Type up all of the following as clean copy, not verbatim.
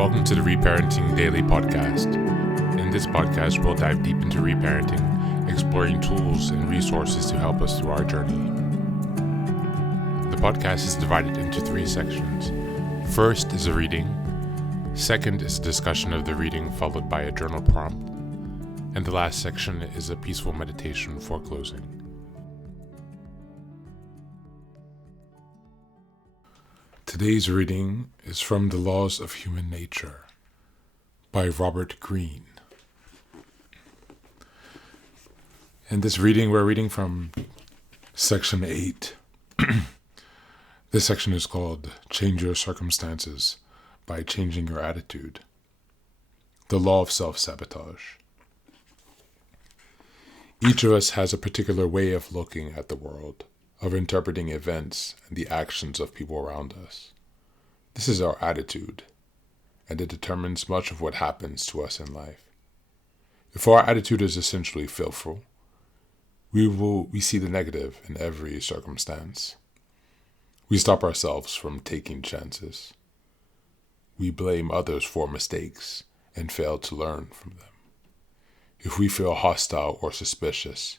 Welcome to the Reparenting Daily podcast. In this podcast, we'll dive deep into reparenting, exploring tools and resources to help us through our journey. The podcast is divided into 3 sections. First is a reading. Second is a discussion of the reading followed by a journal prompt. And the last section is a peaceful meditation for closing. Today's reading is from The Laws of Human Nature by Robert Greene. In this reading, we're reading from section 8. This section is called Change Your Circumstances by Changing Your Attitude. The Law of Self-Sabotage. Each of us has a particular way of looking at the world, of interpreting events and the actions of people around us. This is our attitude, and it determines much of what happens to us in life. If our attitude is essentially fearful, we see the negative in every circumstance. We stop ourselves from taking chances. We blame others for mistakes and fail to learn from them. If we feel hostile or suspicious,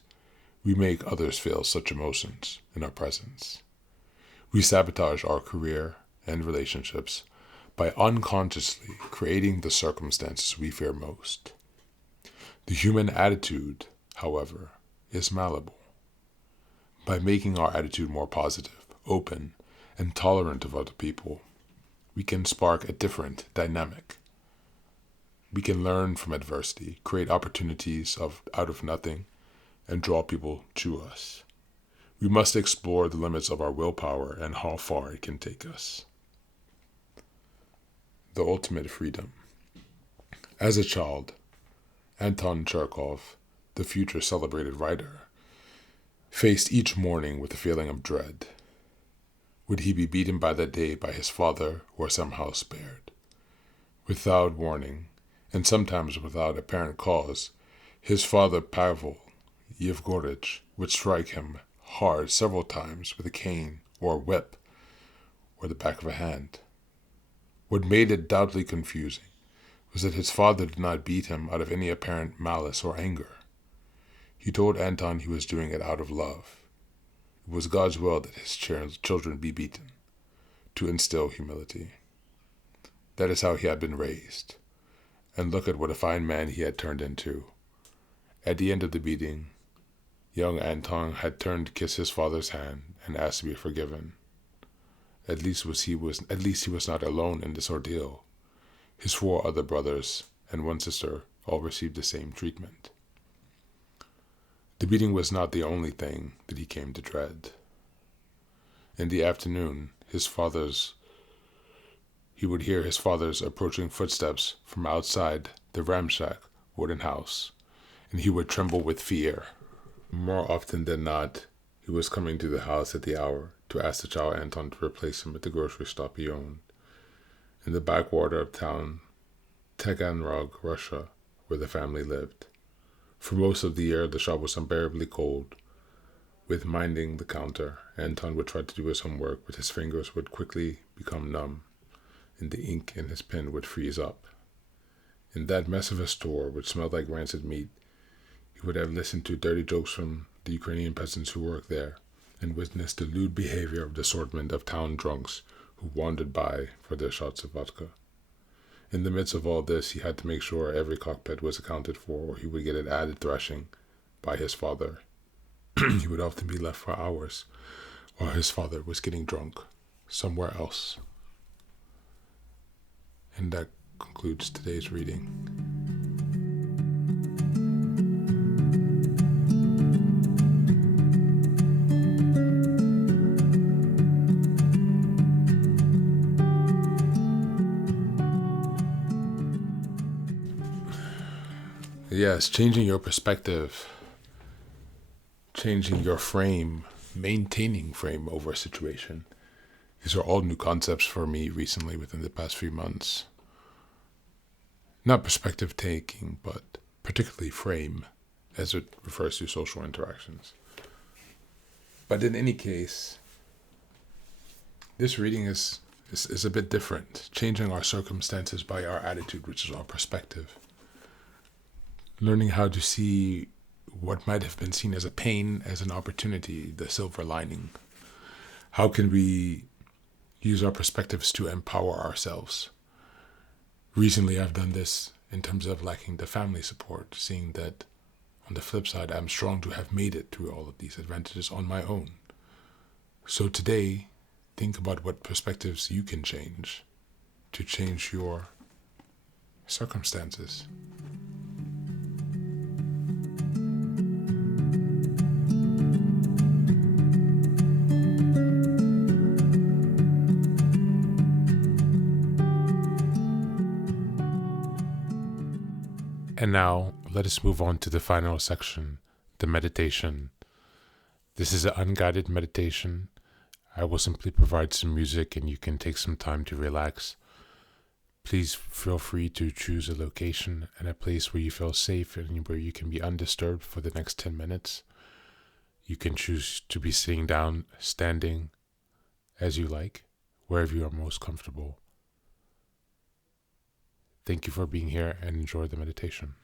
we make others feel such emotions in our presence. We sabotage our career and relationships by unconsciously creating the circumstances we fear most. The human attitude, however, is malleable. By making our attitude more positive, open, and tolerant of other people, we can spark a different dynamic. We can learn from adversity, create opportunities out of nothing, and draw people to us. We must explore the limits of our willpower and how far it can take us. The ultimate freedom. As a child, Anton Chekhov, the future celebrated writer, faced each morning with a feeling of dread. Would he be beaten by that day by his father or somehow spared? Without warning, and sometimes without apparent cause, his father Pavel Yevgorich would strike him hard several times with a cane or a whip or the back of a hand. What made it doubly confusing was that his father did not beat him out of any apparent malice or anger. He told Anton he was doing it out of love. It was God's will that his children be beaten, to instill humility. That is how he had been raised. And look at what a fine man he had turned into. At the end of the beating, young Anton had turned to kiss his father's hand and asked to be forgiven. At least he was not alone in this ordeal. His 4 other brothers and 1 sister all received the same treatment. The beating was not the only thing that he came to dread. In the afternoon, he would hear his father's approaching footsteps from outside the ramshack wooden house, and he would tremble with fear. More often than not, he was coming to the house at the hour to ask the child Anton to replace him at the grocery stop he owned. In the backwater of town, Taganrog, Russia, where the family lived. For most of the year, the shop was unbearably cold. With minding the counter, Anton would try to do his homework, but his fingers would quickly become numb, and the ink in his pen would freeze up. In that mess of a store, which smelled like rancid meat, he would have listened to dirty jokes from the Ukrainian peasants who worked there, and witnessed the lewd behavior of the assortment of town drunks who wandered by for their shots of vodka. In the midst of all this, he had to make sure every cockpit was accounted for, or he would get an added thrashing by his father. He would often be left for hours while his father was getting drunk somewhere else. And that concludes today's reading. Yes, changing your perspective, changing your frame, maintaining frame over a situation. These are all new concepts for me recently within the past few months. Not perspective taking, but particularly frame, as it refers to social interactions. But in any case, this reading is is a bit different. Changing our circumstances by our attitude, which is our perspective. Learning how to see what might have been seen as a pain as an opportunity, the silver lining. How can we use our perspectives to empower ourselves? Recently, I've done this in terms of lacking the family support, seeing that on the flip side, I'm strong to have made it through all of these advantages on my own. So today, think about what perspectives you can change to change your circumstances. And now, let us move on to the final section, the meditation. This is an unguided meditation. I will simply provide some music and you can take some time to relax. Please feel free to choose a location and a place where you feel safe and where you can be undisturbed for the next 10 minutes. You can choose to be sitting down, standing, as you like, wherever you are most comfortable. Thank you for being here and enjoy the meditation.